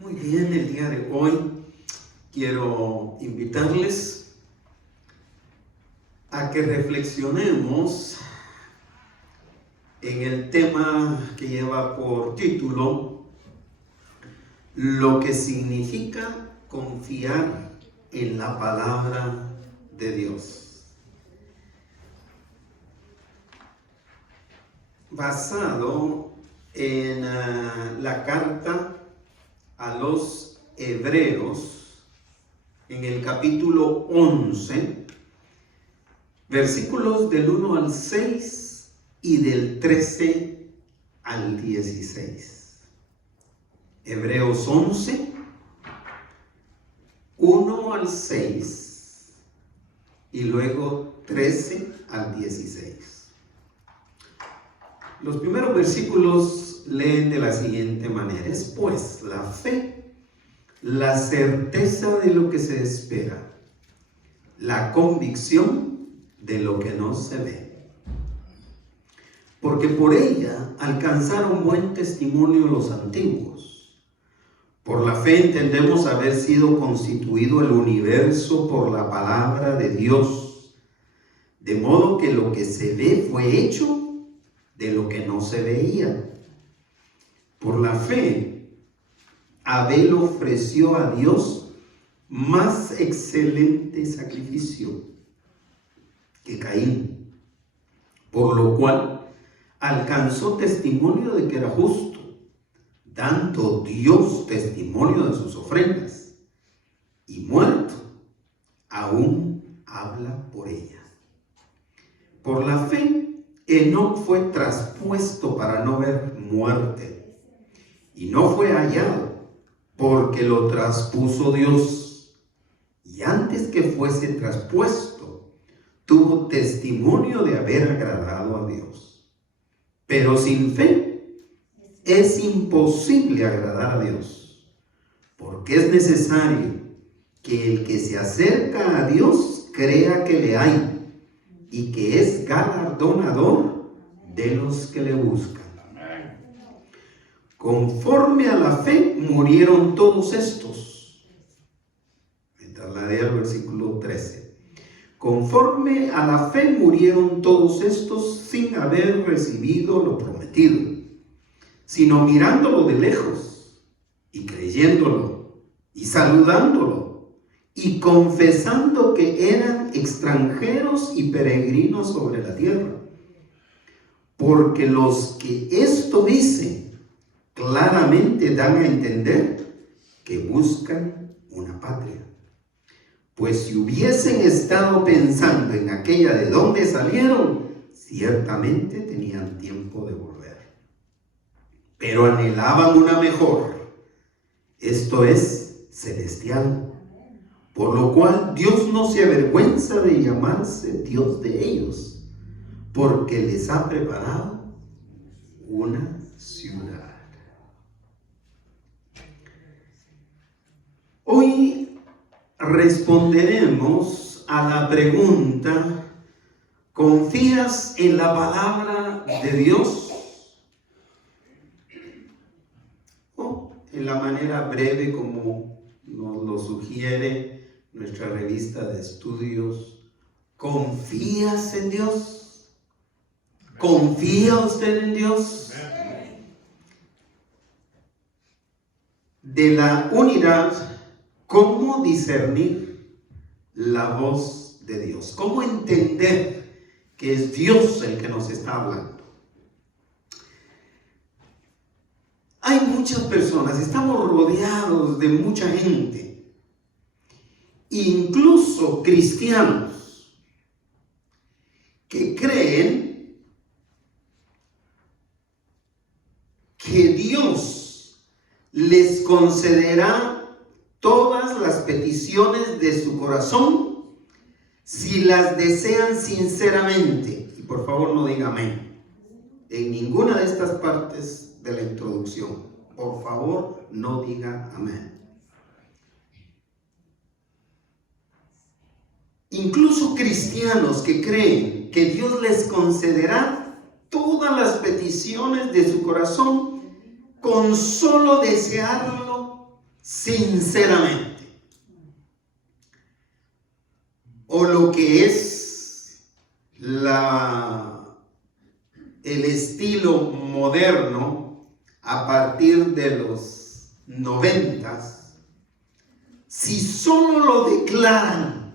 Muy bien, el día de hoy quiero invitarles a que reflexionemos en el tema que lleva por título lo que significa confiar en la palabra de Dios. Basado en la carta a los Hebreos, en el capítulo 11, versículos del 1 al 6 y del 13 al 16. Hebreos 11, 1 al 6 y luego 13 al 16. Los primeros versículos leen de la siguiente manera: es pues la fe, la certeza de lo que se espera, la convicción de lo que no se ve. Porque por ella alcanzaron buen testimonio los antiguos. Por la fe entendemos haber sido constituido el universo por la palabra de Dios, de modo que lo que se ve fue hecho de lo que no se veía. Por la fe, Abel ofreció a Dios más excelente sacrificio que Caín, por lo cual alcanzó testimonio de que era justo, dando Dios testimonio de sus ofrendas, y muerto, aún habla por ellas. Por la fe, Enoc fue traspuesto para no ver muerte, y no fue hallado, porque lo traspuso Dios. Y antes que fuese traspuesto, tuvo testimonio de haber agradado a Dios. Pero sin fe es imposible agradar a Dios, porque es necesario que el que se acerca a Dios crea que le hay, y que es galardonador de los que le buscan. Conforme a la fe murieron todos estos. Me trasladé al versículo 13. Conforme a la fe murieron todos estos sin haber recibido lo prometido, sino mirándolo de lejos y creyéndolo y saludándolo y confesando que eran extranjeros y peregrinos sobre la tierra. Porque los que esto dicen claramente dan a entender que buscan una patria. Pues si hubiesen estado pensando en aquella de donde salieron, ciertamente tenían tiempo de volver. Pero anhelaban una mejor, esto es, celestial. Por lo cual Dios no se avergüenza de llamarse Dios de ellos, porque les ha preparado una ciudad. Hoy responderemos a la pregunta: ¿confías en la palabra de Dios? O en la manera breve como nos lo sugiere nuestra revista de estudios, ¿confías en Dios? ¿Confía usted en Dios? De la unidad, ¿cómo discernir la voz de Dios? ¿Cómo entender que es Dios el que nos está hablando? Hay muchas personas, estamos rodeados de mucha gente, incluso cristianos, que creen que Dios les concederá todas las peticiones de su corazón si las desean sinceramente. Y por favor no diga amén en ninguna de estas partes de la introducción. Por favor no diga amén. Incluso cristianos que creen que Dios les concederá todas las peticiones de su corazón con solo desearlo sinceramente, o lo que es el estilo moderno a partir de los 90, si solo lo declaran,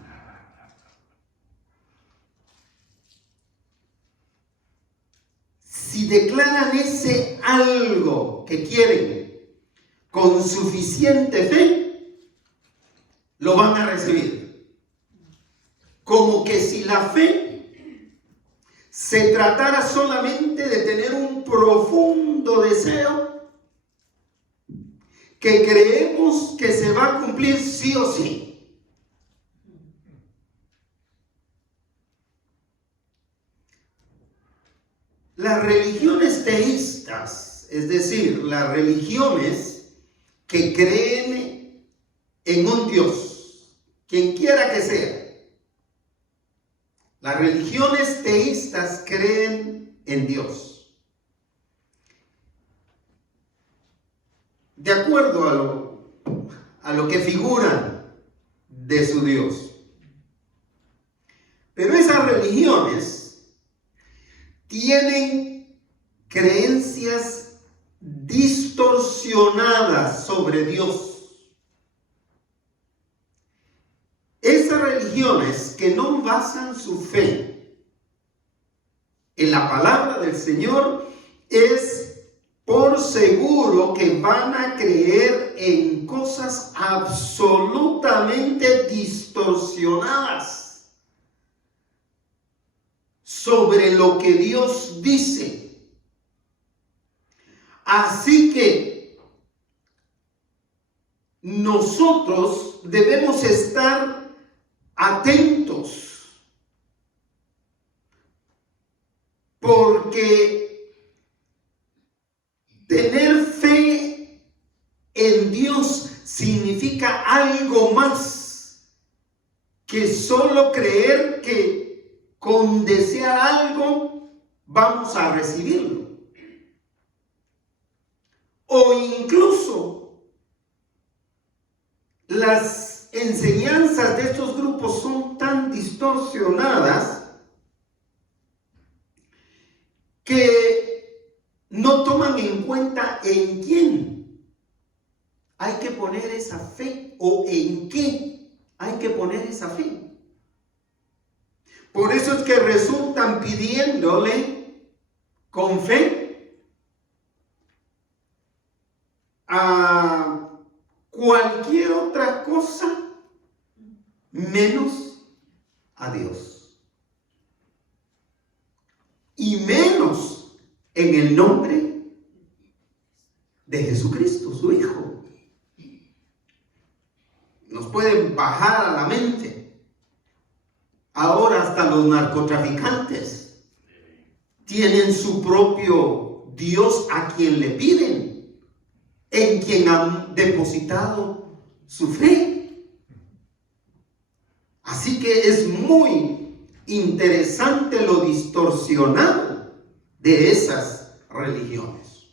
si declaran ese algo que quieren con suficiente fe, lo van a recibir. Como que si la fe se tratara solamente de tener un profundo deseo que creemos que se va a cumplir sí o sí. Las religiones teístas, es decir, las religiones que creen en un Dios, quien quiera que sea, las religiones teístas creen en Dios. De acuerdo a lo que figuran de su Dios. Pero esas religiones tienen creencias distorsionadas sobre Dios. Esas religiones que no basan su fe en la palabra del Señor, es por seguro que van a creer en cosas absolutamente distorsionadas sobre lo que Dios dice. Así que nosotros debemos estar atentos, porque tener fe en Dios significa algo más que solo creer que con desear algo vamos a recibirlo. O incluso las enseñanzas de estos grupos son tan distorsionadas que no toman en cuenta en quién hay que poner esa fe o en qué hay que poner esa fe. Por eso es que resultan pidiéndole con fe a cualquier otra cosa menos a Dios, y menos en el nombre de Jesucristo, su Hijo. Nos pueden bajar a la mente. Ahora hasta los narcotraficantes tienen su propio Dios a quien le piden, en quien han depositado su fe. Así que es muy interesante lo distorsionado de esas religiones.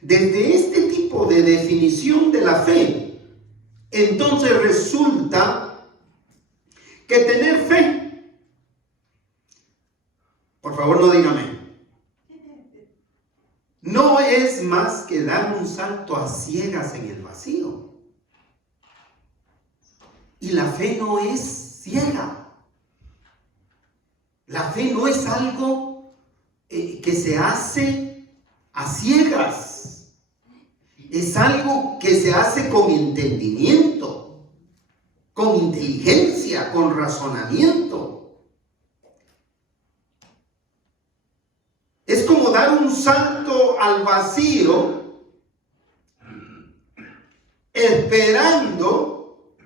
Desde este tipo de definición de la fe, entonces resulta que tener fe, por favor no dígame, no es más que dar un salto a ciegas en el vacío. Y la fe no es ciega. La fe no es algo que se hace a ciegas. Es algo que se hace con entendimiento, con inteligencia, con razonamiento. Es como dar un salto al vacío, esperando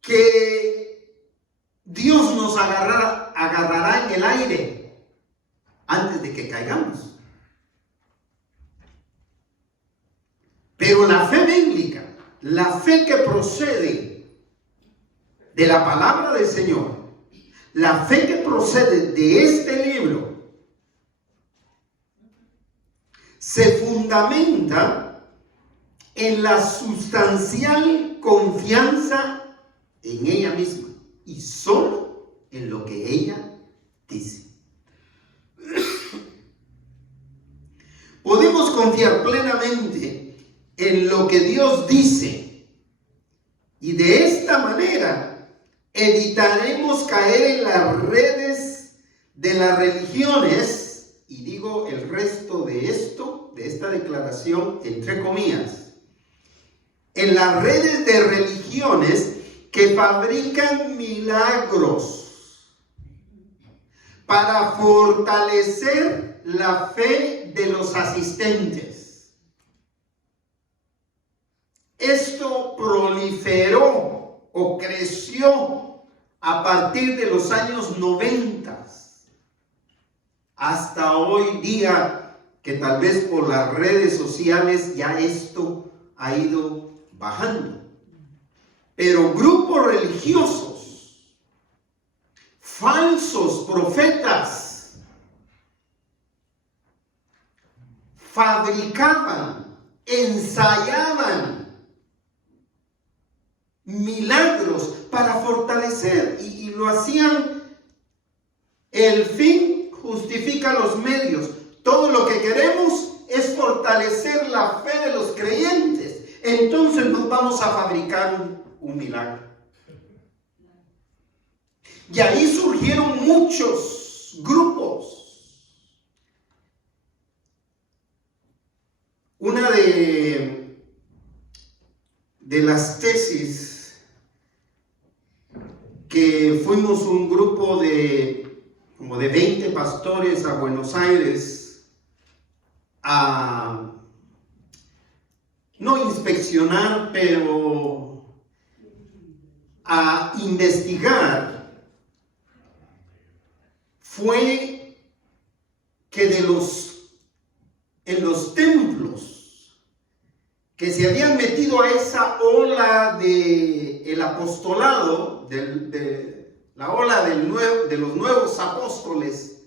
que Dios nos agarrará en el aire antes de que caigamos. Pero la fe bíblica, la fe que procede de la palabra del Señor, la fe que procede de este libro, se fundamenta en la sustancial confianza en ella misma y solo en lo que ella dice. Podemos confiar plenamente en lo que Dios dice y de esta manera evitaremos caer en las redes de las religiones, y digo el resto de esto, de esta declaración entre comillas, en las redes de religiones que fabrican milagros para fortalecer la fe de los asistentes. Esto proliferó o creció a partir de los años 90 hasta hoy día, que tal vez por las redes sociales ya esto ha ido bajando. Pero grupos religiosos, falsos profetas, fabricaban, ensayaban milagros para fortalecer y lo hacían. El fin justifica los medios. Todo lo que queremos es fortalecer la fe de los creyentes. Entonces nos vamos a fabricar un milagro. Y ahí surgieron muchos grupos. Una de las tesis que fuimos un grupo de como de 20 pastores a Buenos Aires a no inspeccionar, pero a investigar, fue que en los templos que se habían metido a esa ola del apostolado, la ola de los nuevos apóstoles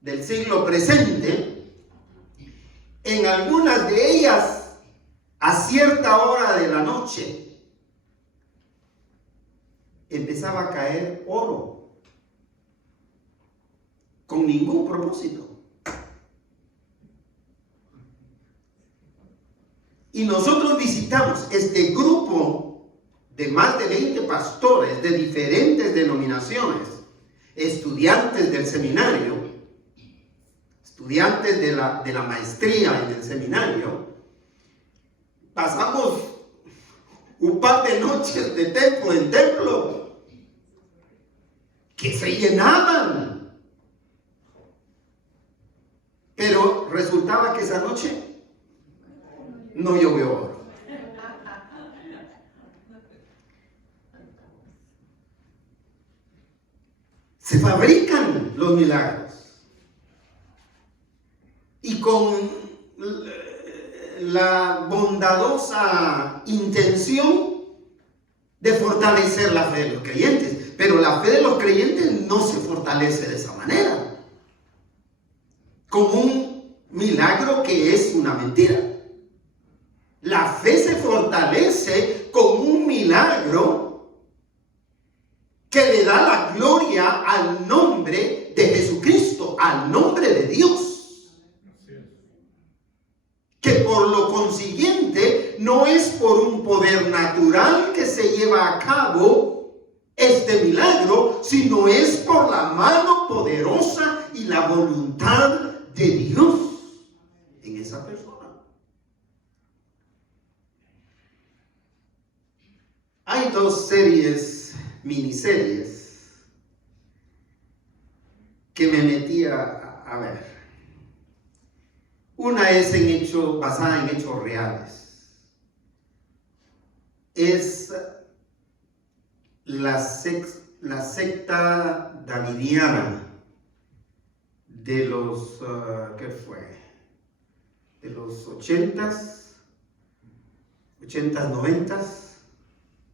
del siglo presente, en algunas de ellas, a cierta hora de la noche, empezaba a caer oro, con ningún propósito. Y nosotros visitamos este grupo de más de 20 pastores de diferentes denominaciones, estudiantes del seminario, estudiantes de la maestría en el seminario. Pasamos un par de noches de templo en templo que se llenaban, pero resultaba que esa noche no llovió oro. Se fabrican los milagros y con la bondadosa intención de fortalecer la fe de los creyentes, pero la fe de los creyentes no se fortalece de esa manera, con un milagro que es una mentira. La fe se fortalece con un milagro que le da la gloria al nombre de Jesucristo, al nombre de Dios. Que por lo consiguiente no es por un poder natural que se lleva a cabo este milagro, sino es por la mano poderosa y la voluntad de Dios en esa persona. Hay dos miniseries, que me metí a ver. Una es basada en hechos reales. Es la secta davidiana de los, ¿qué fue? De los 80s, 90s,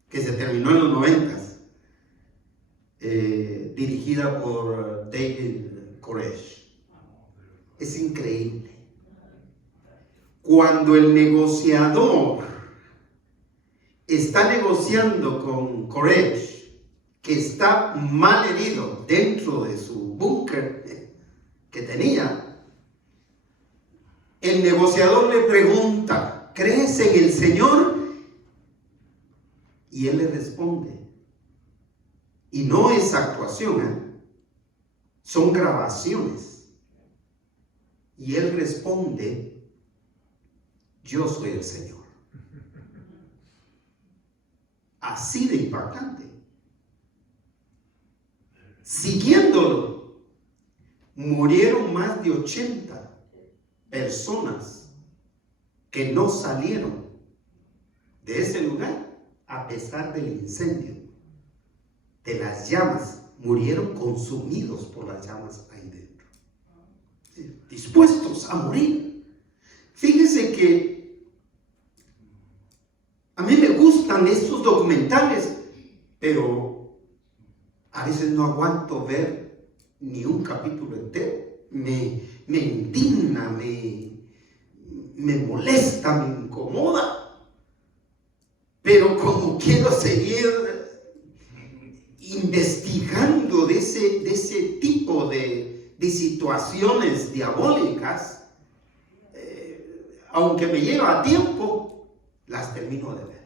que se terminó en los 90s, dirigida por David Koresh. Es increíble. cuando el negociador está negociando con Koresh, que está mal herido dentro de su búnker que tenía, el negociador le pregunta, ¿crees en el Señor? Y él le responde, y no es actuación, son grabaciones. Y él responde, yo soy el Señor. Así de impactante. Siguiéndolo, murieron más de 80 personas que no salieron de ese lugar a pesar del incendio, de las llamas. Murieron consumidos por las llamas ahí dentro, dispuestos a morir. Fíjese que a mí me gustan estos documentales, pero a veces no aguanto ver ni un capítulo entero. Me indigna, me molesta, me incomoda. Pero como quiero seguir investigando de ese tipo de situaciones diabólicas, aunque me lleva tiempo, las termino de ver.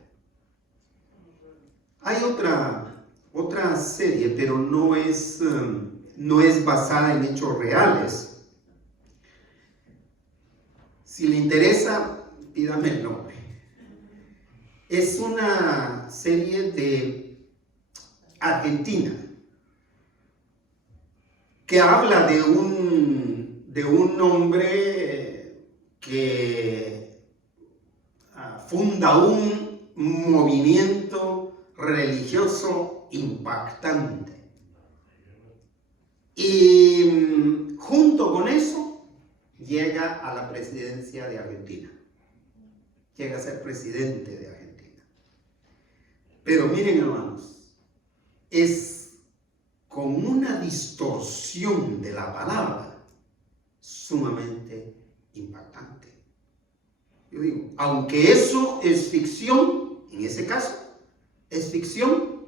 Hay otra serie, pero no es basada en hechos reales. Si le interesa, pídame el nombre. Es una serie de Argentina que habla de un hombre que funda un movimiento religioso impactante. Y junto con eso llega a la presidencia de Argentina. Llega a ser presidente de Argentina. Pero miren, hermanos, es con una distorsión de la palabra sumamente impactante. Yo digo, aunque eso es ficción, en ese caso es ficción,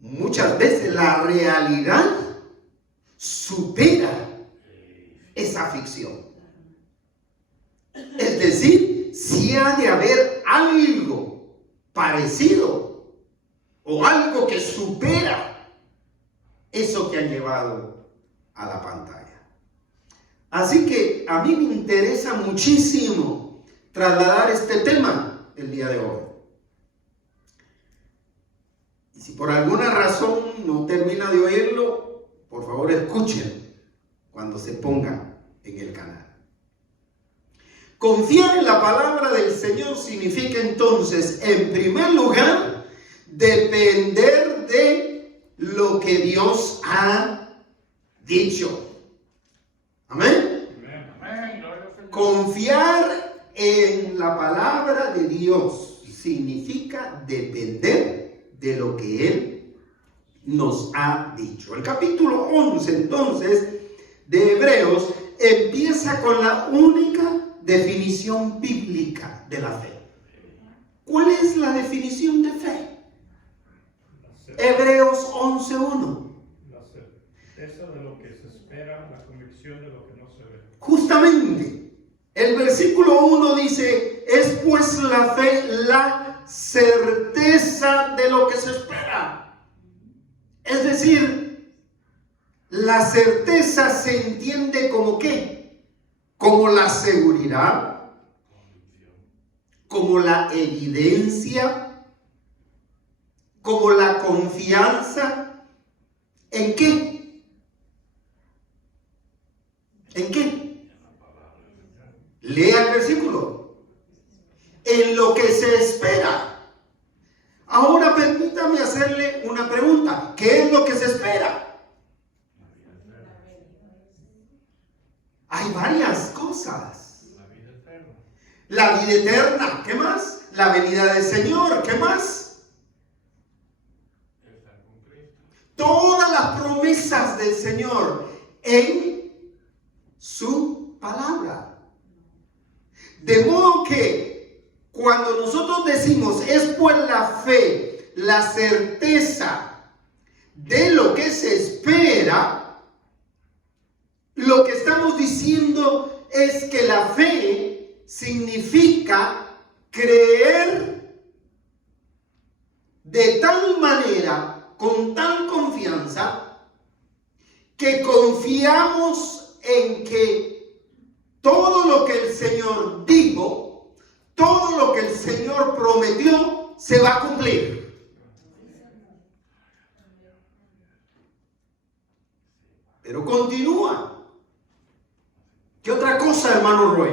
muchas veces la realidad supera esa ficción. Es decir, si ha de haber algo parecido o algo que supera eso que han llevado a la pantalla. Así que a mí me interesa muchísimo trasladar este tema el día de hoy. Y si por alguna razón no termina de oírlo, por favor escuchen cuando se ponga en el canal. Confiar en la palabra del Señor significa entonces, en primer lugar, depender de lo que Dios ha dicho. Amén. Confiar en la palabra de Dios significa depender de lo que Él nos ha dicho. El capítulo 11 entonces de Hebreos empieza con la única definición bíblica de la fe. ¿Cuál es la definición de fe? Hebreos 11:1. La certeza de lo que se espera, la convicción de lo que no se ve. Justamente, el versículo 1 dice, es pues la fe la certeza de lo que se espera. Es decir, la certeza se entiende como ¿qué? Como la seguridad, como la evidencia, como la confianza. ¿En qué? ¿En qué? Lea el versículo. En lo que se espera. Ahora permítame hacerle una pregunta. ¿Qué es lo que se espera? Hay varias cosas. La vida eterna. ¿Qué más? La venida del Señor. ¿Qué más? Todas las promesas del Señor en su palabra. De modo modo que cuando nosotros decimos es pues la fe, la certeza de lo que se espera, lo que estamos diciendo es que la fe significa creer de tal manera, con tal confianza, que confiamos en que todo lo que el Señor dijo, todo lo que el Señor prometió, se va a cumplir. Pero continúa. ¿Qué otra cosa, hermano Roy?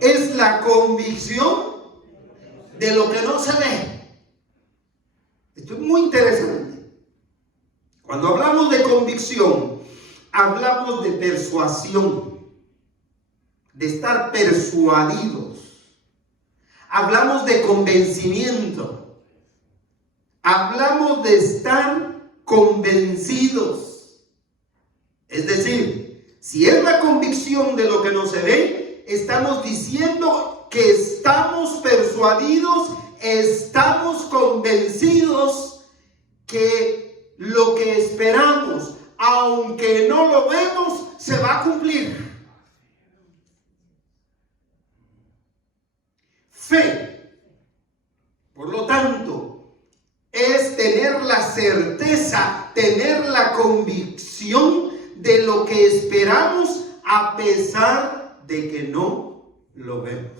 Es la convicción de lo que no se ve. Esto es muy interesante. Cuando hablamos de convicción, hablamos de persuasión, de estar persuadidos. Hablamos de convencimiento. Hablamos de estar convencidos. Es decir, si es la convicción de lo que no se ve, estamos diciendo que estamos persuadidos, estamos convencidos que lo que esperamos, aunque no lo vemos, se va a cumplir. Fe, por lo tanto, es tener la certeza, tener la convicción de lo que esperamos a pesar de que no lo vemos.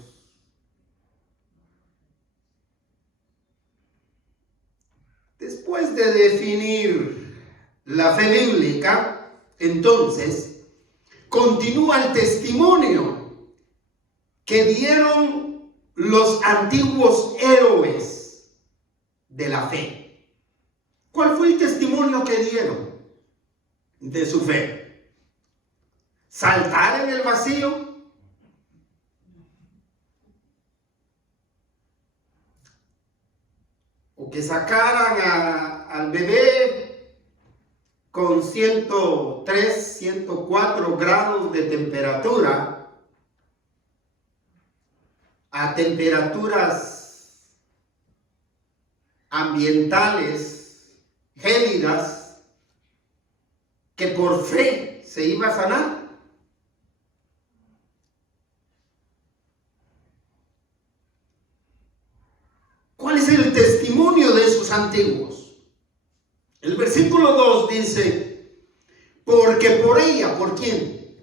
Después de definir la fe bíblica, entonces, continúa el testimonio que dieron los antiguos héroes de la fe. ¿Cuál fue el testimonio que dieron de su fe? ¿Saltar en el vacío? ¿O que sacaran al bebé con 103, 104 grados de temperatura a temperaturas ambientales gélidas, que por fe se iba a sanar? ¿Cuál es el testimonio de esos antiguos? El versículo 2 dice, porque por ella, ¿por quién?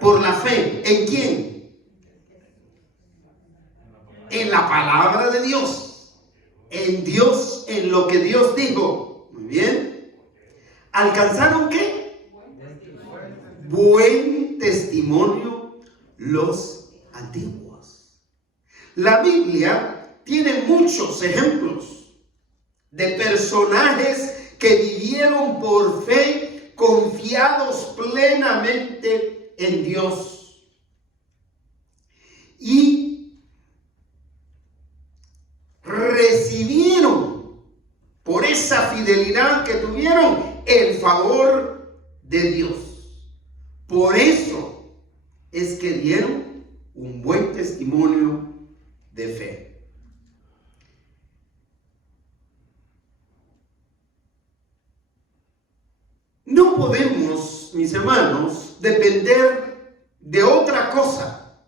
Por la fe. ¿En quién? En la palabra de Dios. En Dios, en lo que Dios dijo. Muy bien. ¿Alcanzaron qué? Buen testimonio los antiguos. La Biblia tiene muchos ejemplos de personajes que vivieron por fe, confiados plenamente en Dios. Y recibieron, por esa fidelidad que tuvieron, el favor de Dios. Por eso es que dieron un buen testimonio de fe. No podemos, mis hermanos, depender de otra cosa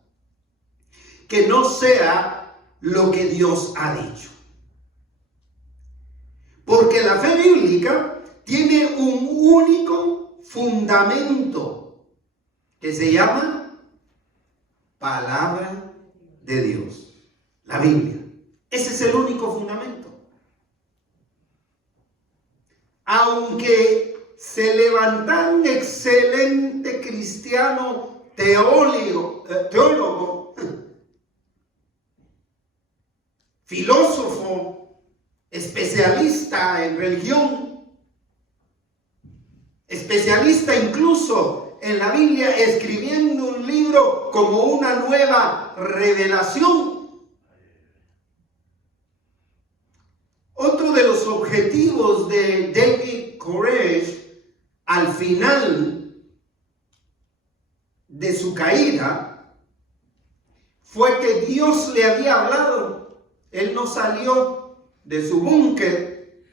que no sea lo que Dios ha dicho. Porque la fe bíblica tiene un único fundamento que se llama palabra de Dios, la Biblia. Ese es el único fundamento. Aunque se levantara un excelente cristiano teólogo, filósofo, especialista en religión, especialista incluso en la Biblia, escribiendo un libro como una nueva revelación. Otro de los objetivos de David Koresh al final de su caída fue que Dios le había hablado. Él no salió de su búnker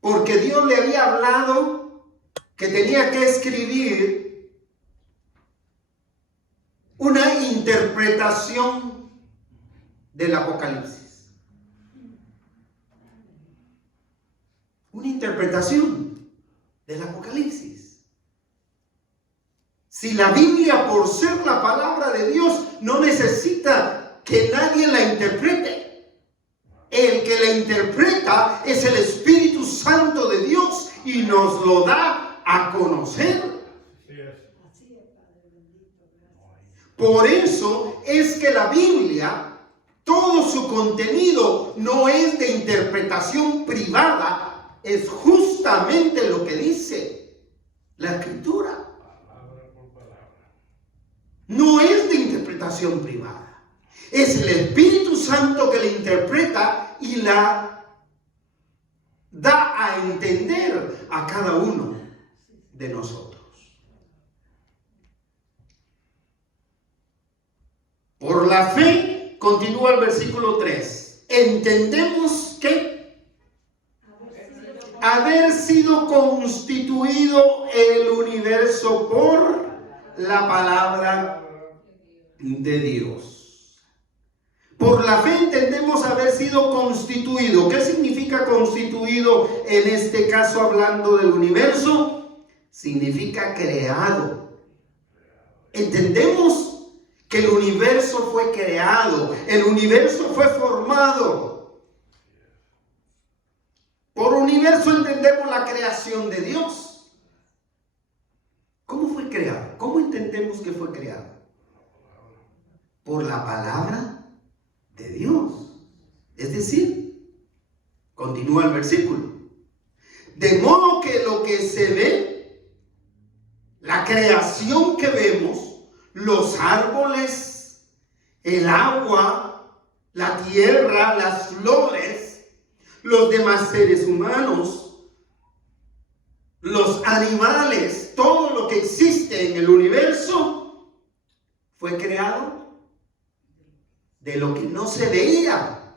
porque Dios le había hablado que tenía que escribir una interpretación del Apocalipsis. Una interpretación del Apocalipsis. Si la Biblia, por ser la palabra de Dios, no necesita que nadie la interprete. El que la interpreta es el Espíritu Santo de Dios y nos lo da a conocer. Por eso es que la Biblia, todo su contenido no es de interpretación privada, es justamente lo que dice la Escritura. No es de interpretación privada. Es el Espíritu Santo que la interpreta y la da a entender a cada uno de nosotros. Por la fe, continúa el versículo 3, entendemos que haber sido constituido el universo por la palabra de Dios. Por la fe entendemos haber sido constituido. ¿Qué significa constituido en este caso hablando del universo? Significa creado. Entendemos que el universo fue creado, el universo fue formado. Por universo entendemos la creación de Dios. ¿Cómo fue creado? ¿Cómo entendemos que fue creado? Por la palabra de Dios. Es decir, continúa el versículo. De modo que lo que se ve, la creación que vemos, los árboles, el agua, la tierra, las flores, los demás seres humanos, los animales, todo lo que existe en el universo fue creado de lo que no se veía.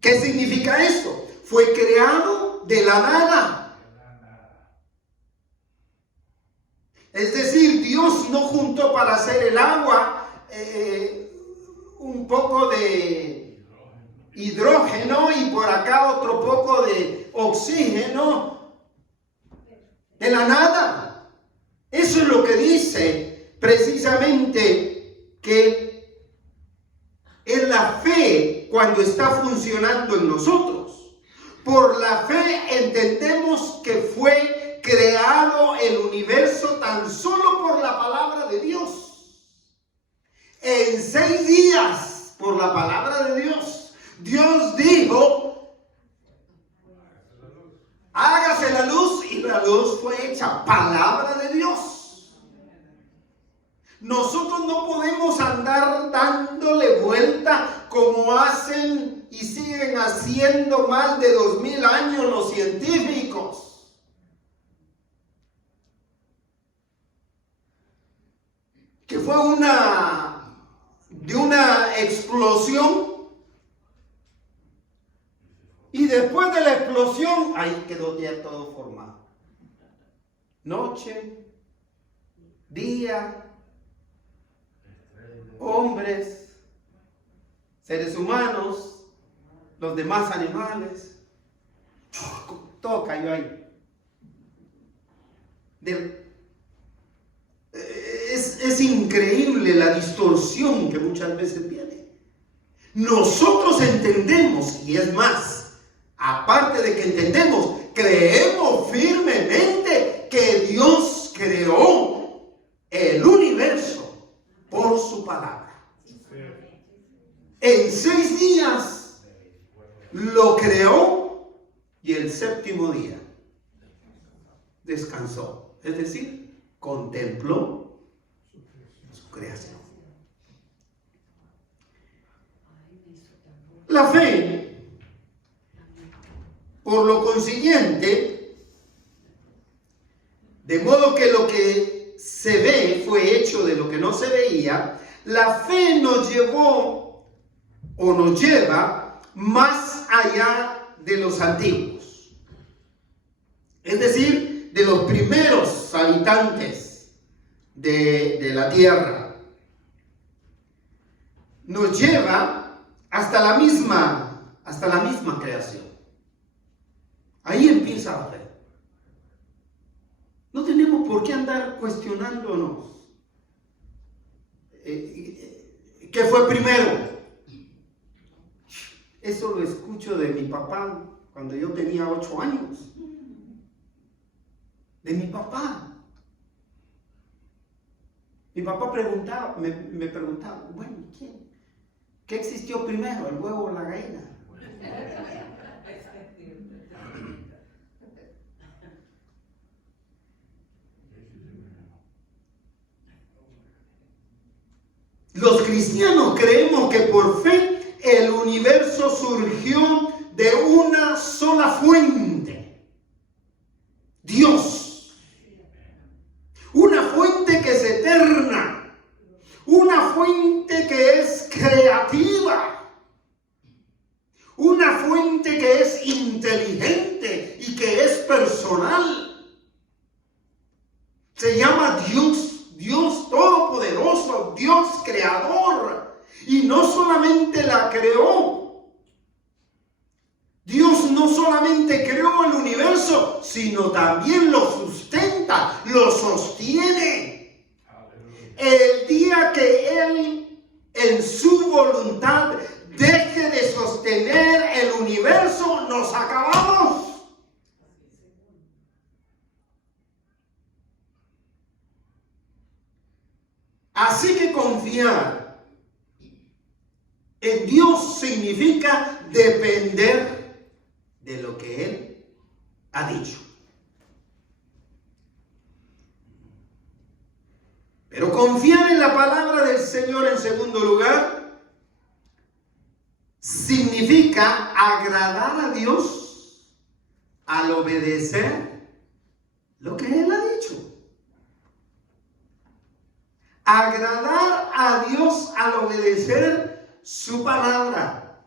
¿Qué significa esto? Fue creado de la nada. Es decir, Dios no juntó para hacer el agua un poco de hidrógeno y por acá otro poco de oxígeno. De la nada. Eso es lo que dice precisamente que es la fe cuando está funcionando en nosotros. Por la fe entendemos que fue creado el universo tan solo por la palabra de Dios. En 6 días, por la palabra de Dios, Dios dijo: hágase la luz, y la luz fue hecha. Palabra de Dios. Nosotros no podemos andar dándole vuelta como hacen y siguen haciendo más de 2000 años los científicos. Que fue de una explosión. Y después de la explosión, ahí quedó ya todo formado. Noche, día, hombres, seres humanos, los demás animales. Todo cayó ahí. Es increíble la distorsión que muchas veces viene. Nosotros entendemos, y es más, aparte de que entendemos, creemos firmemente que Dios creó el universo por su palabra. En 6 días lo creó y el 7º día descansó. Es decir, contempló su creación. La fe, por lo consiguiente, de modo que lo que se ve fue hecho de lo que no se veía, la fe nos llevó o nos lleva más allá de los antiguos. Es decir, de los primeros habitantes de la tierra. Nos lleva hasta la misma creación. Ahí empieza la fe. No tenemos por qué andar cuestionándonos qué fue primero. Eso lo escucho de mi papá cuando yo tenía 8 años. De mi papá. Mi papá me preguntaba, bueno, ¿qué existió primero, el huevo o la gallina? Los cristianos creemos que por fe el universo surgió de una sola fuente, Dios. Una fuente que es eterna, una fuente que es creativa, una fuente que es inteligente y que es personal. Se llama Dios. Dios todopoderoso, Dios creador, y no solamente la creó. Dios no solamente creó el universo, sino también lo sustenta, lo sostiene. El día que Él, en su voluntad, deje de sostener el universo, nos acabamos. Así que confiar en Dios significa depender de lo que Él ha dicho. Pero confiar en la palabra del Señor, en segundo lugar, significa agradar a Dios al obedecer lo que Él ha dicho. Agradar a Dios al obedecer su palabra.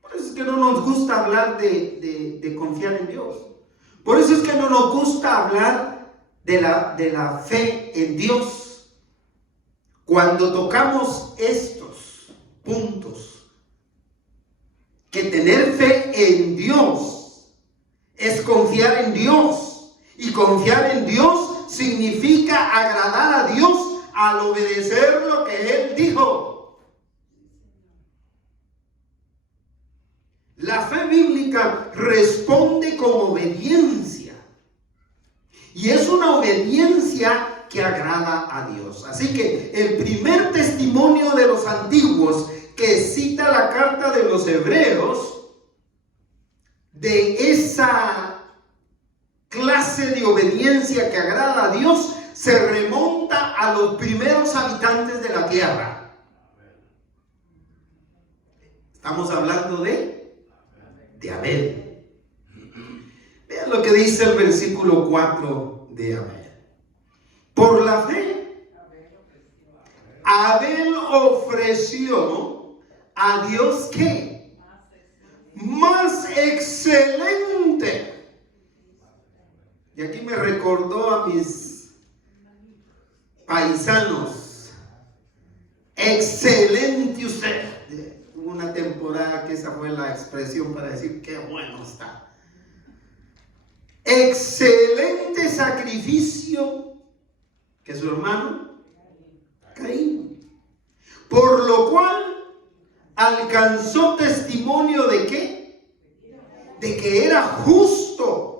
Por eso es que no nos gusta hablar de confiar en Dios. Por eso es que no nos gusta hablar de la fe en Dios. Cuando tocamos estos puntos, que tener fe en Dios es confiar en Dios, y confiar en Dios significa agradar a Dios al obedecer lo que Él dijo. La fe bíblica responde con obediencia, y es una obediencia que agrada a Dios. Así que el primer testimonio de los antiguos que cita la carta de los Hebreos, de esa clase de obediencia que agrada a Dios, se remonta a los primeros habitantes de la tierra. Estamos hablando de Abel. Vean lo que dice el versículo 4 de Abel. Por la fe, Abel ofreció a Dios ¿qué? Más excelente. Y aquí me recordó a mis paisanos. Excelente usted. Hubo una temporada que esa fue la expresión para decir qué bueno está. Excelente sacrificio que su hermano Caín. Por lo cual alcanzó testimonio de ¿qué? De que era justo.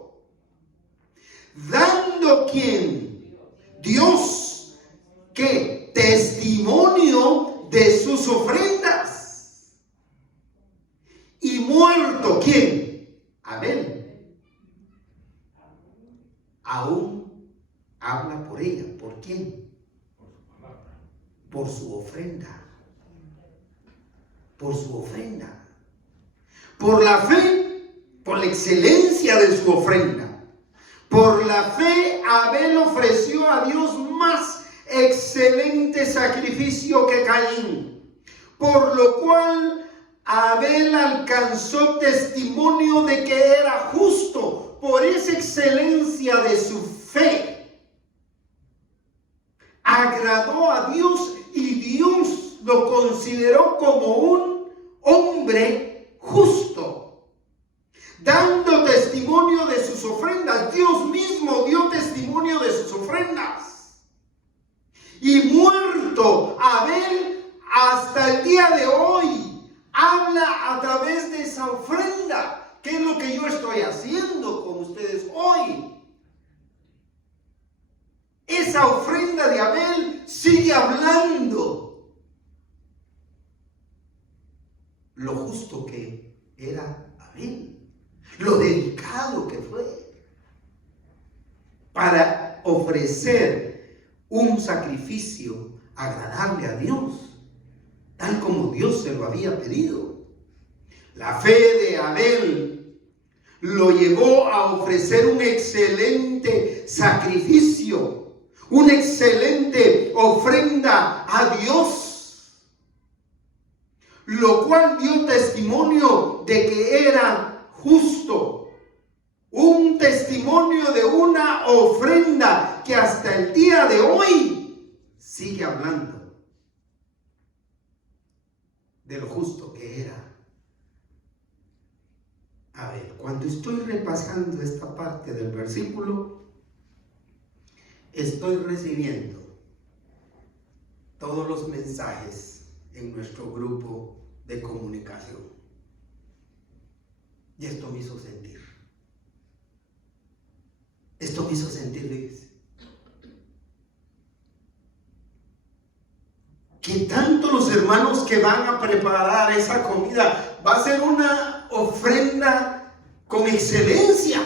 Dando ¿quién? Dios, ¿qué? Testimonio de sus ofrendas. Y muerto ¿quién? Abel. Aún habla por ella. ¿Por quién? Por su ofrenda. Por su ofrenda. Por la fe, por la excelencia de su ofrenda. Por la fe, Abel ofreció a Dios más excelente sacrificio que Caín, por lo cual Abel alcanzó testimonio de que era justo por esa excelencia de su fe. Agradó a Dios y Dios lo consideró como un hombre justo, dando testimonio de sus ofrendas. Dios mismo dio testimonio de sus ofrendas. Y muerto Abel, hasta el día de hoy, habla a través de esa ofrenda. ¿Qué es lo que yo estoy haciendo con ustedes hoy? Esa ofrenda de Abel sigue hablando lo justo que era Abel, lo dedicado que fue para ofrecer un sacrificio agradable a Dios, tal como Dios se lo había pedido. La fe de Abel lo llevó a ofrecer un excelente sacrificio, una excelente ofrenda a Dios, lo cual dio testimonio de que era justo. Un testimonio de una ofrenda que hasta el día de hoy sigue hablando de lo justo que era Abel. Cuando estoy repasando esta parte del versículo, estoy recibiendo todos los mensajes en nuestro grupo de comunicación. Y esto me hizo sentir. Esto me hizo sentir, fíjese, que tanto los hermanos que van a preparar esa comida va a ser una ofrenda con excelencia.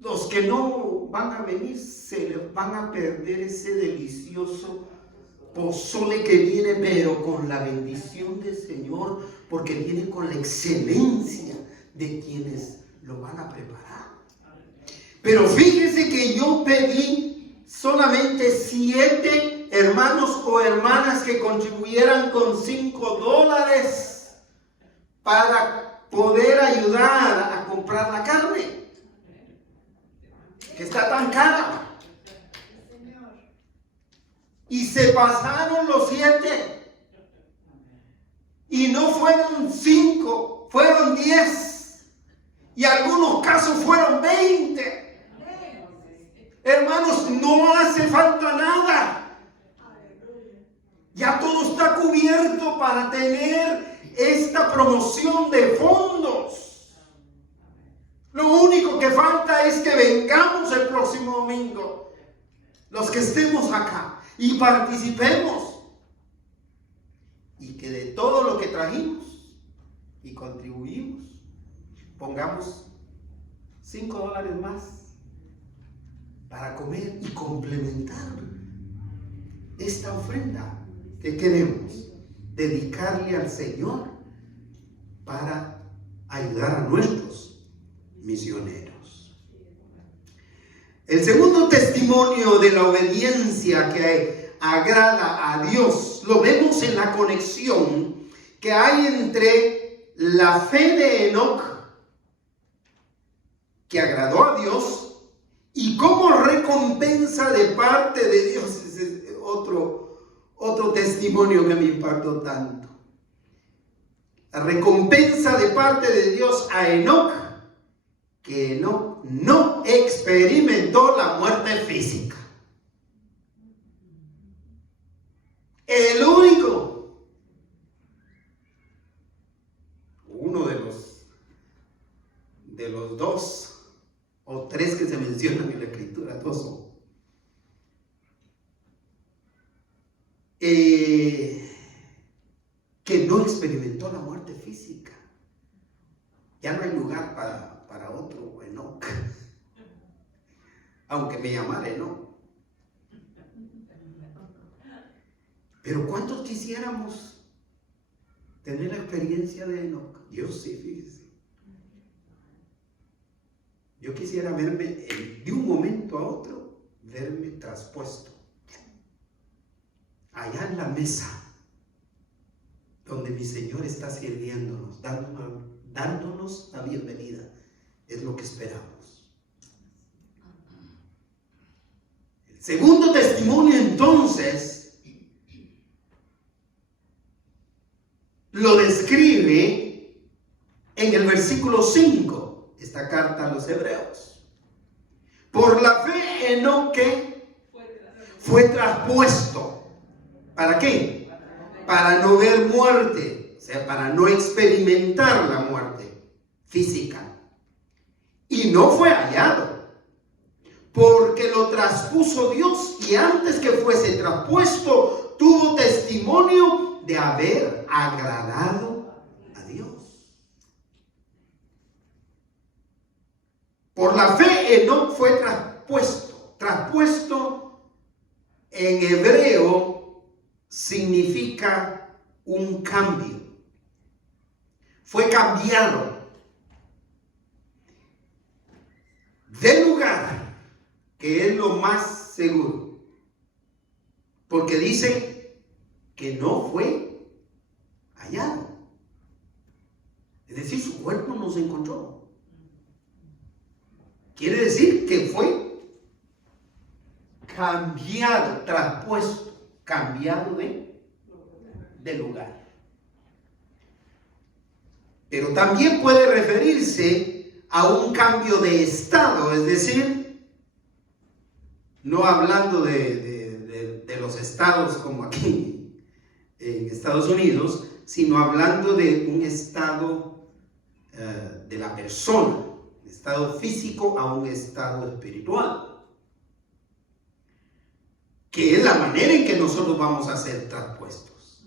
Los que no van a venir se les van a perder ese delicioso pozole que viene, pero con la bendición del Señor, porque viene con la excelencia de quienes lo van a preparar. Pero fíjese que yo pedí solamente 7 hermanos o hermanas que contribuyeran con $5 para poder ayudar a comprar la carne, que está tan cara. Y se pasaron los 7. Y no fueron 5, fueron 10. Y algunos casos fueron 20. Hermanos, no hace falta nada. Ya todo está cubierto para tener esta promoción de fondos. Lo único que falta es que vengamos el próximo domingo, los que estemos acá, y participemos. Y que de todo lo que trajimos y contribuimos, pongamos $5 más para comer y complementar esta ofrenda que queremos dedicarle al Señor para ayudar a nuestros misioneros. El segundo testimonio de la obediencia que agrada a Dios lo vemos en la conexión que hay entre la fe de Enoc, que agradó a Dios, y como recompensa de parte de Dios. Ese es otro testimonio que me impactó tanto. La recompensa de parte de Dios a Enoc, que Enoc no experimentó la muerte física. El único, uno de los 2 o 3 que se mencionan en la Escritura, 2 son, que no experimentó la muerte física. Ya no hay lugar para otro Enoc, aunque me llamara Enoc. Pero ¿cuántos quisiéramos tener la experiencia de Enoc? Yo sí, fíjese. Yo quisiera verme, de un momento a otro, verme traspuesto. Allá en la mesa, donde mi Señor está sirviéndonos, dándonos la bienvenida. Es lo que esperamos. El segundo testimonio, entonces, lo describe en el versículo 5, esta carta a los Hebreos. Por la fe, Enoc fue traspuesto. ¿Para qué? Para no ver muerte, o sea, para no experimentar la muerte física. Y no fue hallado, porque lo traspuso Dios, y antes que fuese traspuesto, tuvo testimonio de haber agradado a Dios. Por la fe, Enoc fue traspuesto. Traspuesto en hebreo significa un cambio. Fue cambiado de lugar, que es lo más seguro, porque dice que no fue hallado. Es decir, su cuerpo no se encontró. Quiere decir que fue cambiado, traspuesto, cambiado de lugar. Pero también puede referirse a un cambio de estado, es decir, no hablando de los estados como aquí en Estados Unidos, sino hablando de un estado de la persona, un estado físico a un estado espiritual, que es la manera en que nosotros vamos a ser traspuestos.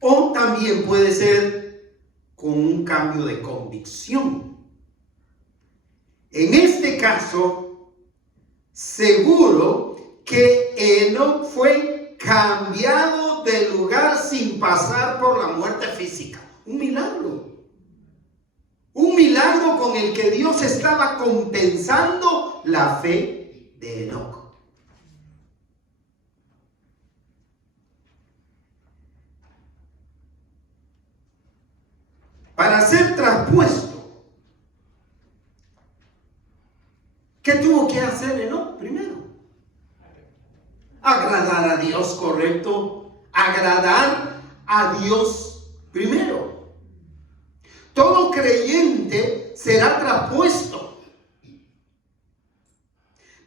O también puede ser con un cambio de convicción. En este caso, seguro que Enoc fue cambiado de lugar sin pasar por la muerte física. Un milagro. Un milagro con el que Dios estaba compensando la fe de Enoc. Para ser traspuesto, ¿qué tuvo que hacer Enoc primero? Agradar a Dios, correcto. Agradar a Dios primero. Todo creyente será traspuesto.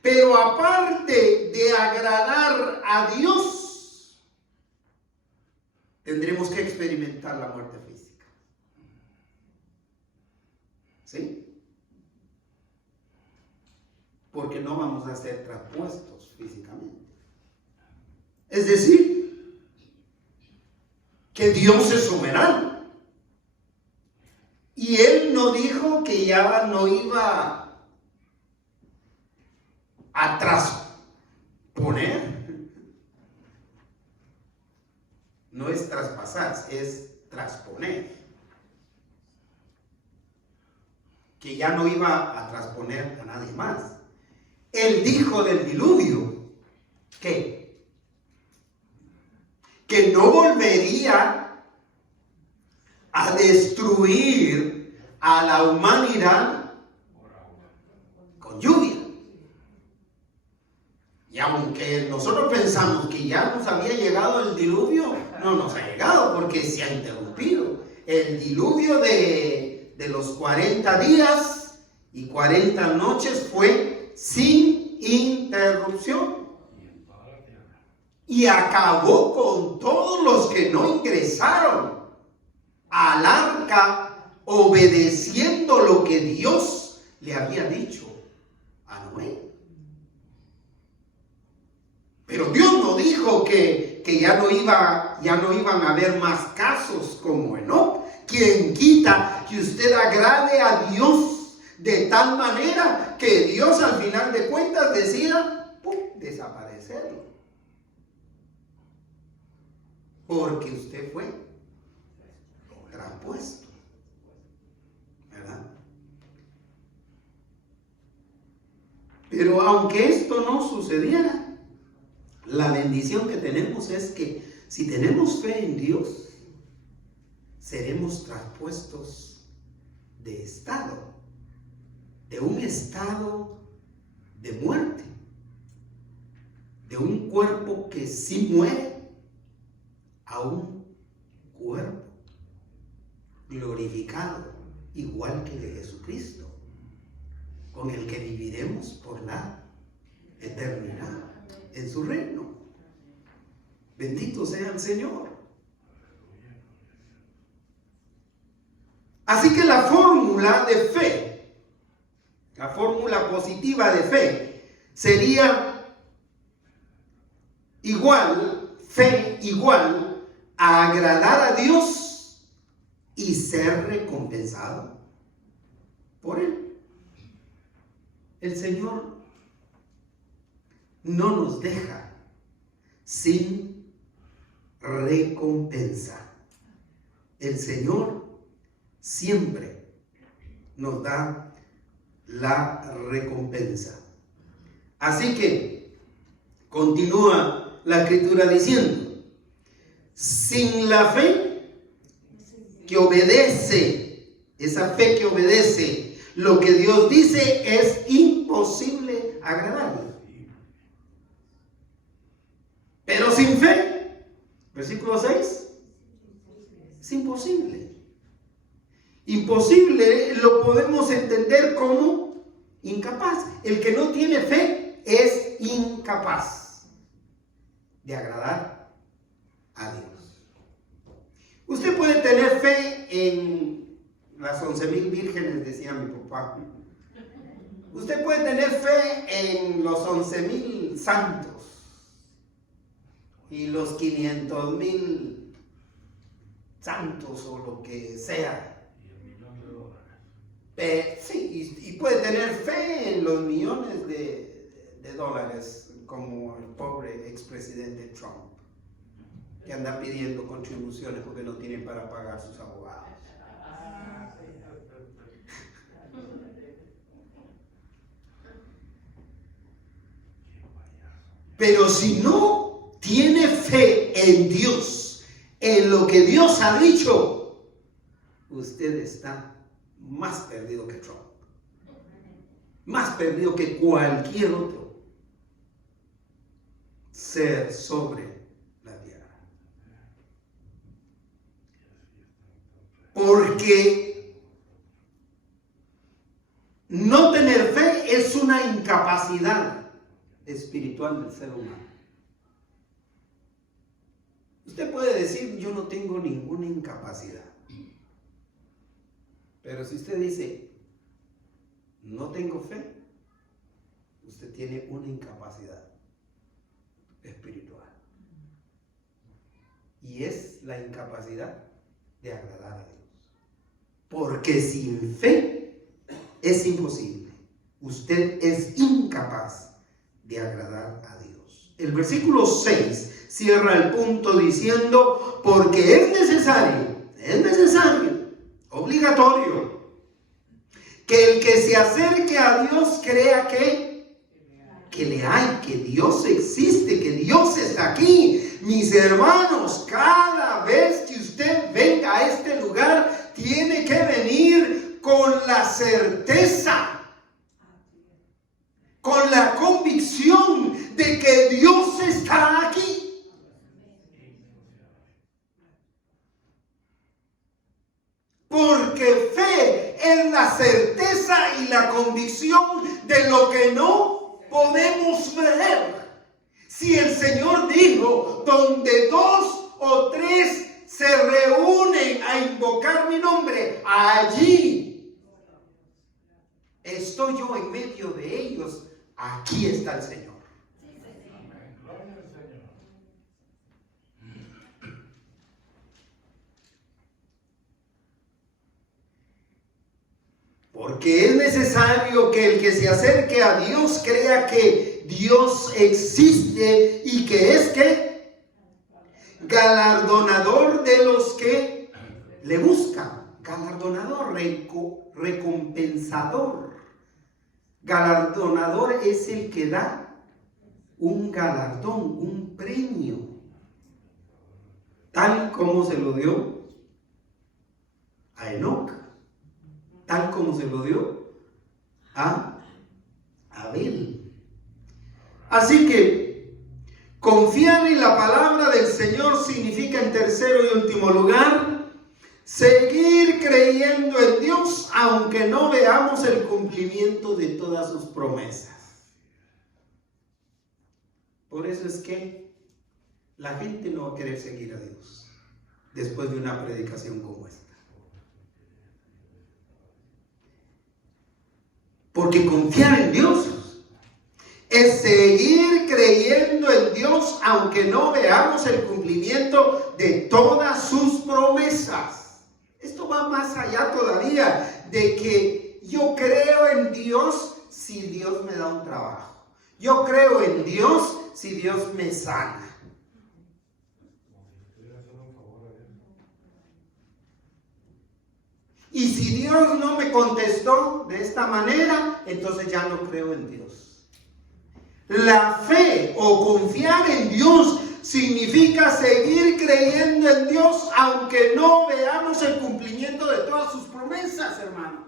Pero aparte de agradar a Dios, tendremos que experimentar la muerte física. ¿Sí? Porque no vamos a ser traspuestos físicamente. Es decir, que Dios es soberano. Y Él no dijo que ya no iba a trasponer. No es traspasar, es trasponer. Que ya no iba a trasponer a nadie más. Él dijo del diluvio que no volvería a destruir a la humanidad con lluvia. Y aunque nosotros pensamos que ya nos había llegado el diluvio, no nos ha llegado porque se ha interrumpido. El diluvio de los 40 días y 40 noches fue sin interrupción. Y acabó con todos los que no ingresaron al arca obedeciendo lo que Dios le había dicho a Noé. Pero Dios no dijo que ya no iban a haber más casos como Enoc. Quien quita que usted agrade a Dios de tal manera que Dios al final de cuentas decida desaparecerlo. Porque usted fue traspuesto, ¿verdad? Pero aunque esto no sucediera, la bendición que tenemos es que si tenemos fe en Dios, seremos traspuestos de estado, de un estado de muerte, de un cuerpo que sí muere, a un cuerpo glorificado, igual que de Jesucristo, con el que viviremos por la eternidad en su reino. Bendito sea el Señor. Así que la fórmula de fe, la fórmula positiva de fe, sería fe igual a agradar a Dios y ser recompensado por Él. El Señor no nos deja sin recompensa. El Señor siempre nos da la recompensa. Así que continúa la Escritura diciendo: sin la fe que obedece, esa fe que obedece lo que Dios dice, es imposible agradarle. Pero sin fe, versículo 6, es imposible. Imposible lo podemos entender como incapaz. El que no tiene fe es incapaz de agradar a Dios. Usted puede tener fe en las 11,000 vírgenes, decía mi papá. Usted puede tener fe en los 11,000 santos y los 500,000 santos o lo que sea. Sí, y puede tener fe en los millones de dólares, como el pobre expresidente Trump, que anda pidiendo contribuciones porque no tiene para pagar sus abogados. Pero si no tiene fe en Dios, en lo que Dios ha dicho, usted está más perdido que Trump, más perdido que cualquier otro ser sobre la tierra. Porque no tener fe es una incapacidad espiritual del ser humano. Usted puede decir: yo no tengo ninguna incapacidad. Pero si usted dice: no tengo fe, usted tiene una incapacidad espiritual. Y es la incapacidad de agradar a Dios. Porque sin fe es imposible. Usted es incapaz de agradar a Dios. El versículo 6 cierra el punto diciendo: porque es necesario, obligatorio, que el que se acerque a Dios crea que le hay, que Dios existe, que Dios está aquí. Mis hermanos, cada vez que usted venga a este lugar, tiene que venir con la certeza, con la convicción de que Dios está aquí. Porque fe es la certeza y la convicción de lo que no podemos ver. Si el Señor dijo: donde 2 o 3 se reúnen a invocar mi nombre, allí estoy yo en medio de ellos. Aquí está el Señor. Porque es necesario que el que se acerque a Dios crea que Dios existe y que es que galardonador de los que le buscan. Galardonador, recompensador Galardonador es el que da un galardón, un premio, tal como se lo dio a Enoc, tal como se lo dio a Abel. Así que confiar en la palabra del Señor significa, en tercero y último lugar, seguir creyendo en Dios aunque no veamos el cumplimiento de todas sus promesas. Por eso es que la gente no va a querer seguir a Dios después de una predicación como esta. Porque confiar en Dios es seguir creyendo en Dios aunque no veamos el cumplimiento de todas sus promesas. Esto va más allá todavía de que yo creo en Dios si Dios me da un trabajo. Yo creo en Dios si Dios me sana. Y si Dios no me contestó de esta manera, entonces ya no creo en Dios. La fe o confiar en Dios significa seguir creyendo en Dios aunque no veamos el cumplimiento de todas sus promesas, hermanos.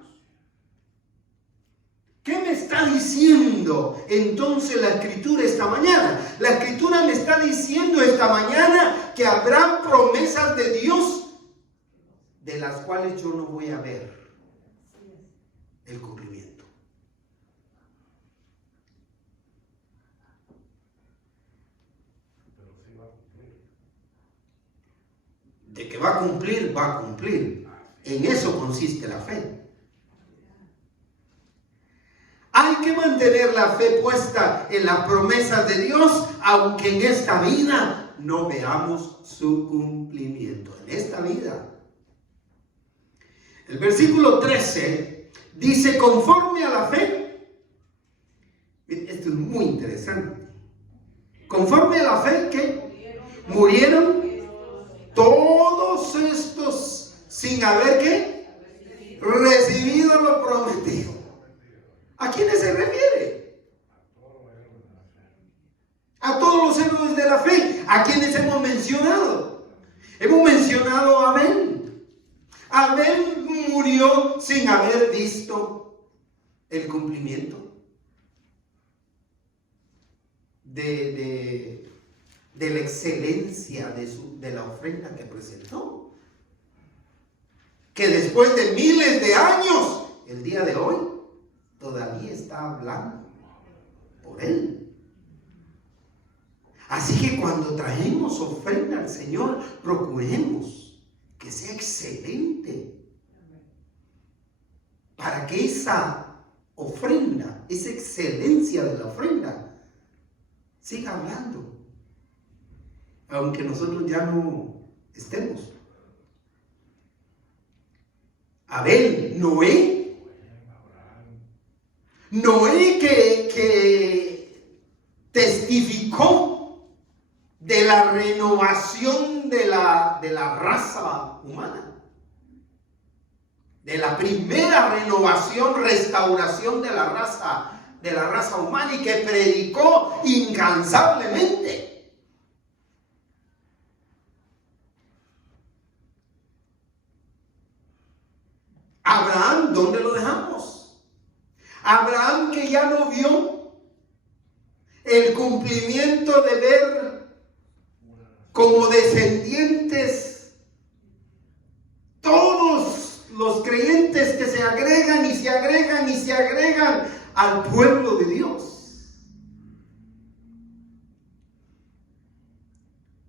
¿Qué me está diciendo entonces la Escritura esta mañana? La Escritura me está diciendo esta mañana que habrán promesas de Dios de las cuales yo no voy a ver el cumplimiento. De que va a cumplir, va a cumplir. En eso consiste la fe. Hay que mantener la fe puesta en las promesas de Dios, aunque en esta vida no veamos su cumplimiento. En esta vida. El versículo 13 dice, conforme a la fe, esto es muy interesante, conforme a la fe que murieron todos estos sin haber ¿qué? Recibido lo prometido. ¿A quiénes se refiere? A todos los héroes de la fe. ¿A quiénes hemos mencionado? Hemos mencionado a Abel. Abel murió sin haber visto el cumplimiento de la excelencia de la ofrenda que presentó. Que después de miles de años, el día de hoy, todavía está hablando por él. Así que cuando traemos ofrenda al Señor, procuremos que sea excelente, para que esa ofrenda, esa excelencia de la ofrenda, siga hablando, aunque nosotros ya no estemos. Abel, Noé que testificó de la renovación de la raza humana, de la primera renovación, restauración de la raza humana, y que predicó incansablemente. Abraham, ¿dónde lo dejamos? Abraham, que ya no vio el cumplimiento de ver como descendientes todos los creyentes que se agregan y se agregan y se agregan al pueblo de Dios.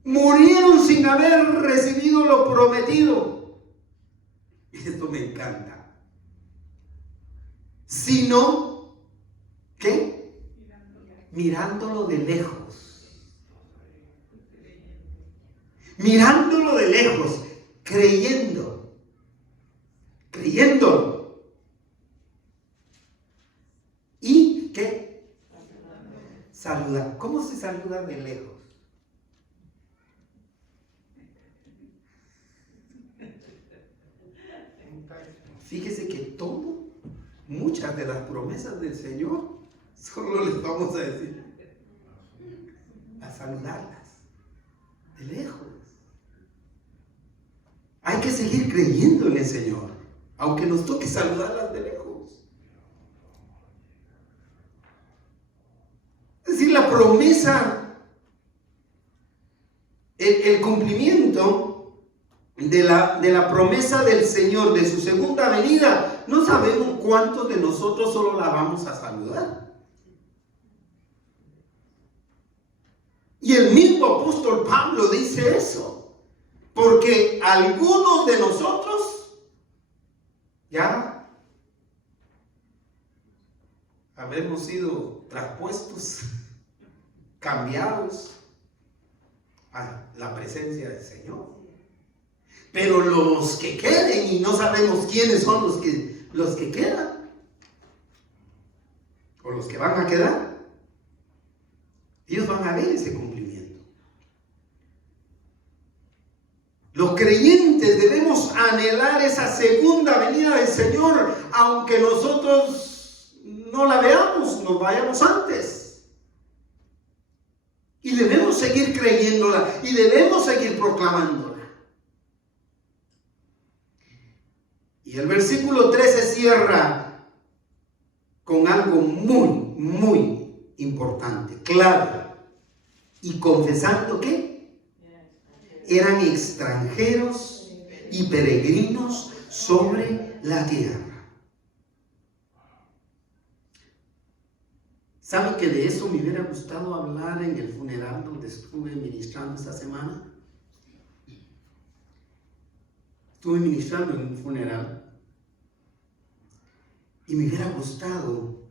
Murieron sin haber recibido lo prometido. Esto me encanta. Sino, ¿qué? Mirándolo de lejos. Mirándolo de lejos, creyéndolo. ¿Y qué? Saludar. ¿Cómo se saluda de lejos? Fíjese que muchas de las promesas del Señor, solo les vamos a decir, a saludarlas de lejos. Hay que seguir creyendo en el Señor, aunque nos toque saludarlas de lejos. Es decir, la promesa, el cumplimiento de la promesa del Señor, de su segunda venida, no sabemos cuántos de nosotros solo la vamos a saludar. Y el mismo apóstol Pablo dice eso, porque algunos de nosotros ya habemos sido traspuestos, cambiados a la presencia del Señor. Pero los que queden, y no sabemos quiénes son los que quedan, o los que van a quedar, ellos van a ver ese cumplimiento. Los creyentes debemos anhelar esa segunda venida del Señor, aunque nosotros no la veamos, nos vayamos antes. Y debemos seguir creyéndola y debemos seguir proclamándola. Y el versículo 13 cierra con algo muy, muy importante, clave. Y confesando que eran extranjeros y peregrinos sobre la tierra. ¿Sabe que de eso me hubiera gustado hablar en el funeral donde estuve ministrando esta semana? Estuve ministrando en un funeral y me hubiera gustado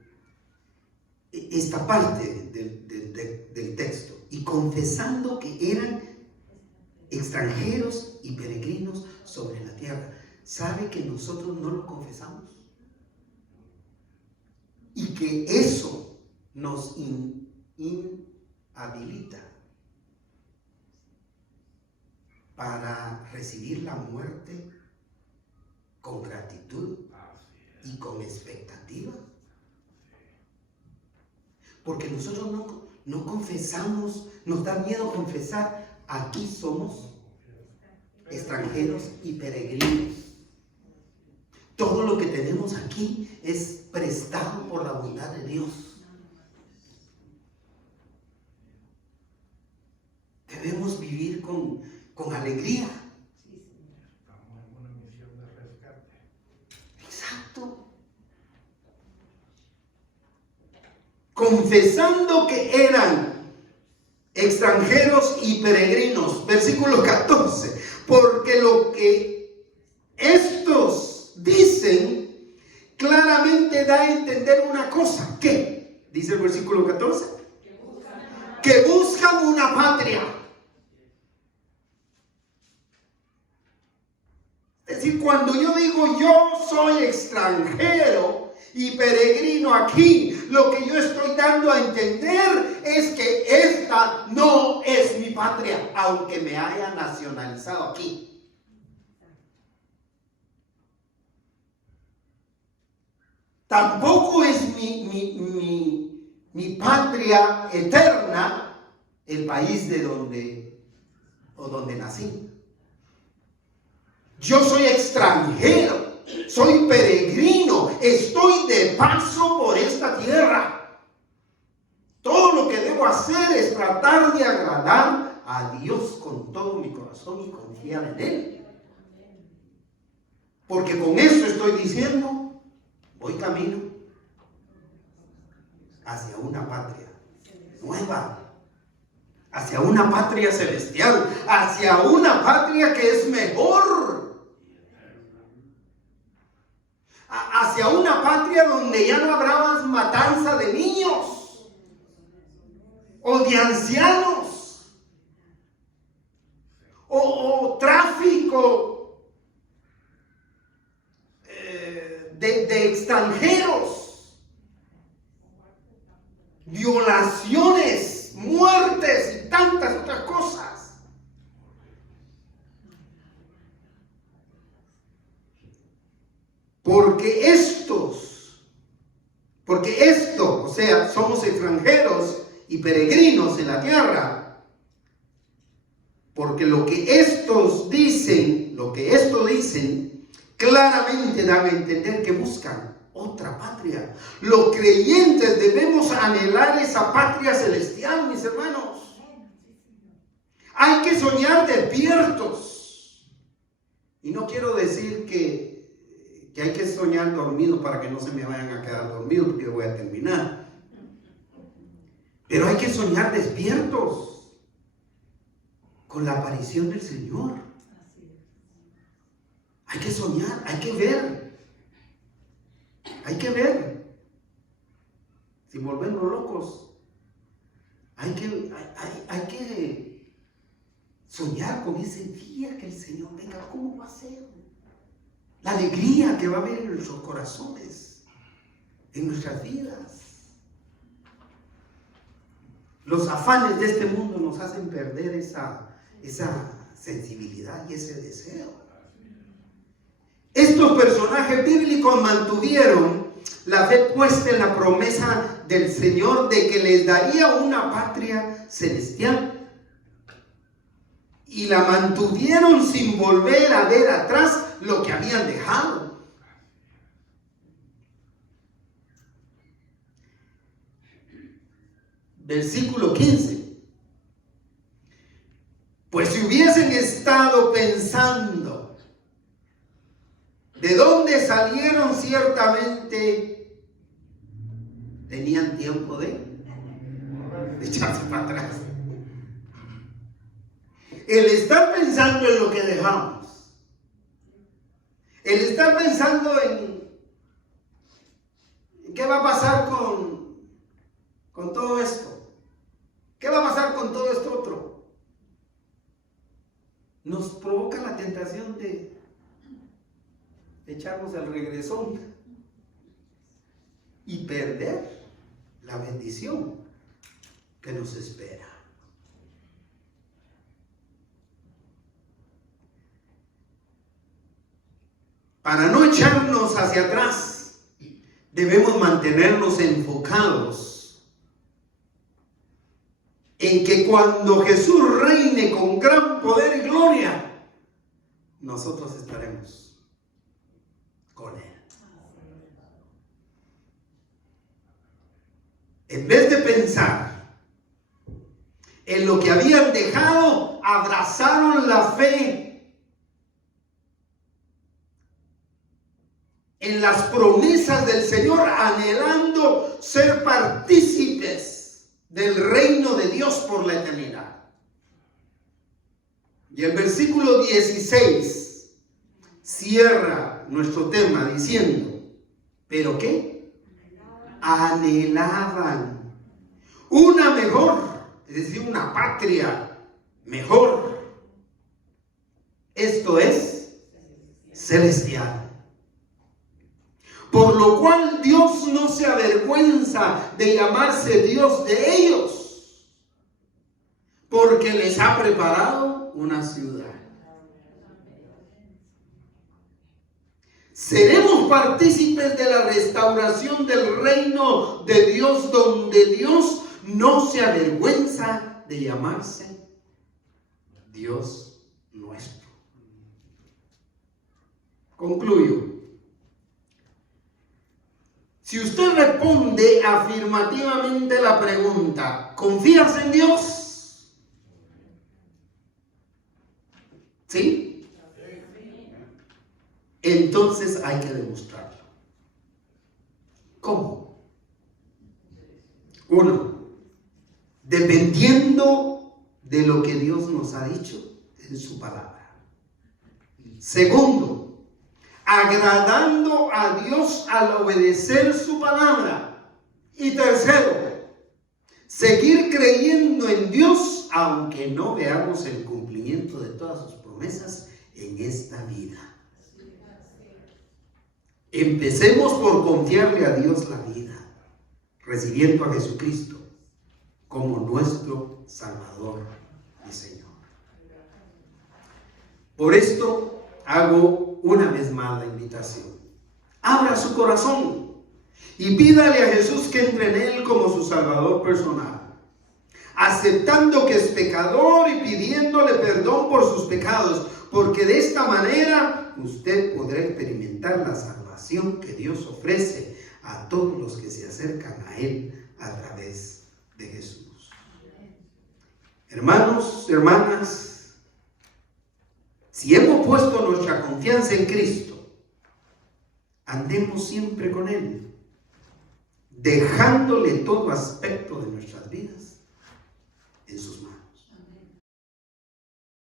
esta parte del texto. Y confesando que eran extranjeros y peregrinos sobre la tierra. ¿Sabe que nosotros no lo confesamos? Y que eso nos inhabilita para recibir la muerte con gratitud y con expectativa. Porque nosotros no confesamos, nos da miedo confesar. Aquí somos extranjeros y peregrinos. Todo lo que tenemos aquí es prestado por la bondad de Dios. Debemos vivir con alegría. Estamos en una misión de rescate. Exacto. Confesando que eran extranjeros y peregrinos. Versículo 14. Porque lo que estos dicen claramente da a entender una cosa. ¿Qué? Dice el versículo 14. Que buscan una patria. Es decir, cuando yo digo yo soy extranjero y peregrino aquí, lo que yo estoy dando a entender es que esta no es mi patria, aunque me haya nacionalizado aquí. Tampoco es mi patria eterna, el país de donde nací. Yo soy extranjero, soy peregrino, estoy de paso por esta tierra. Todo lo que debo hacer es tratar de agradar a Dios con todo mi corazón y confiar en Él. Porque con eso estoy diciendo, voy camino hacia una patria nueva, hacia una patria celestial, hacia una patria que es mejor. Hacia una patria donde ya no habrá más matanza de niños o de ancianos o tráfico de extranjeros, violaciones, muertes y tantas otras cosas. Porque estos somos extranjeros y peregrinos en la tierra. Porque lo que estos dicen, claramente dan a entender que buscan otra patria. Los creyentes debemos anhelar esa patria celestial, mis hermanos. Hay que soñar despiertos. Y no quiero decir que hay que soñar dormidos para que no se me vayan a quedar dormidos, porque voy a terminar. Pero hay que soñar despiertos con la aparición del Señor. Hay que soñar, hay que ver. Hay que ver. Sin volvernos locos. Hay que soñar con ese día que el Señor venga. ¿Cómo va a ser? La alegría que va a haber en nuestros corazones, en nuestras vidas. Los afanes de este mundo nos hacen perder esa sensibilidad y ese deseo. Estos personajes bíblicos mantuvieron la fe puesta en la promesa del Señor de que les daría una patria celestial. Y la mantuvieron sin volver a ver atrás lo que habían dejado. Versículo 15. Pues si hubiesen estado pensando de dónde salieron, ciertamente tenían tiempo de echarse para atrás. El estar pensando en lo que dejamos, el estar pensando en qué va a pasar con todo esto, qué va a pasar con todo esto otro, nos provoca la tentación de echarnos el regresón y perder la bendición que nos espera. Para no echarnos hacia atrás, debemos mantenernos enfocados en que cuando Jesús reine con gran poder y gloria, nosotros estaremos con Él. En vez de pensar en lo que habían dejado, abrazaron la fe en las promesas del Señor, anhelando ser partícipes del reino de Dios por la eternidad. Y el versículo 16 cierra nuestro tema diciendo, ¿pero qué? Anhelaban una mejor, es decir, una patria mejor. Esto es celestial. Por lo cual Dios no se avergüenza de llamarse Dios de ellos, porque les ha preparado una ciudad. Seremos partícipes de la restauración del reino de Dios, donde Dios no se avergüenza de llamarse Dios nuestro. Concluyo. Si usted responde afirmativamente la pregunta, ¿confías en Dios? ¿Sí? Entonces hay que demostrarlo. ¿Cómo? 1. Dependiendo de lo que Dios nos ha dicho en su palabra. 2. Agradando a Dios al obedecer su palabra. Y 3, seguir creyendo en Dios aunque no veamos el cumplimiento de todas sus promesas en esta vida. Empecemos por confiarle a Dios la vida, recibiendo a Jesucristo como nuestro Salvador y Señor. Por esto hago una vez más la invitación. Abra su corazón Y pídale a Jesús que entre en él como su Salvador personal, aceptando que es pecador y pidiéndole perdón por sus pecados, porque de esta manera usted podrá experimentar la salvación que Dios ofrece a todos los que se acercan a él a través de Jesús. Hermanos, hermanas, si hemos puesto nuestra confianza en Cristo, andemos siempre con él, dejándole todo aspecto de nuestras vidas.